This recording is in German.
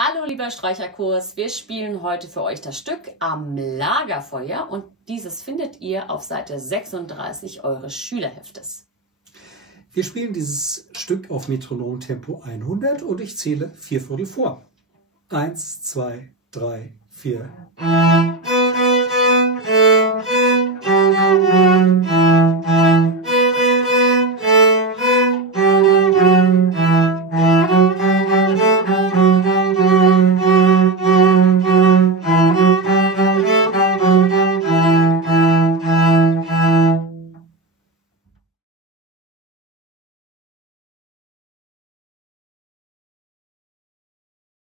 Hallo lieber Streicherkurs, wir spielen heute für euch das Stück Am Lagerfeuer und dieses findet ihr auf Seite 36 eures Schülerheftes. Wir spielen dieses Stück auf Metronomtempo 100 und ich zähle 4 Viertel vor. 1, 2, 3, 4.